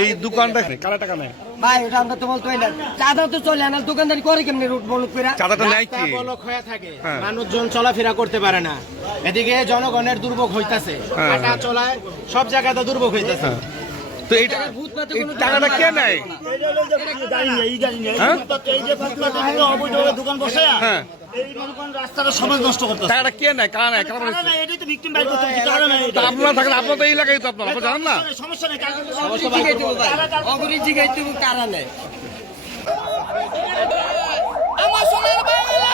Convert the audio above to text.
এই দোকানটা কারা টাকা নেয় ভাই ওটা আমরা তো বলতে না, চাঁদা তো চলে না, দোকানদারি করে কেমনি রুট বলুক করে চাঁদাটা নেয় কি বলক হয়ে থাকে, মানুষজন চলাফেরা করতে পারে না, এদিকে জনগণের দুর্ভোগ হইতাছে, হাঁটা চলায় সব জায়গাতে দুর্ভোগ হইতাছে। তো এই টাকাটা কে নেয়? দোকান বসে রাস্তাটা সমাজ নষ্ট করতে টাকাটা কে নেয়? কারা নেয়? এটাই তো ভিকটিম বাইর করতে হচ্ছে, কারণ আপনারা থাকেন, আপনার তো এই এলাকায় তো আপনারা জানেন না। সমস্যা নেই, অগরি জিগাইতে কারা নেই। আমার সোনার বাংলা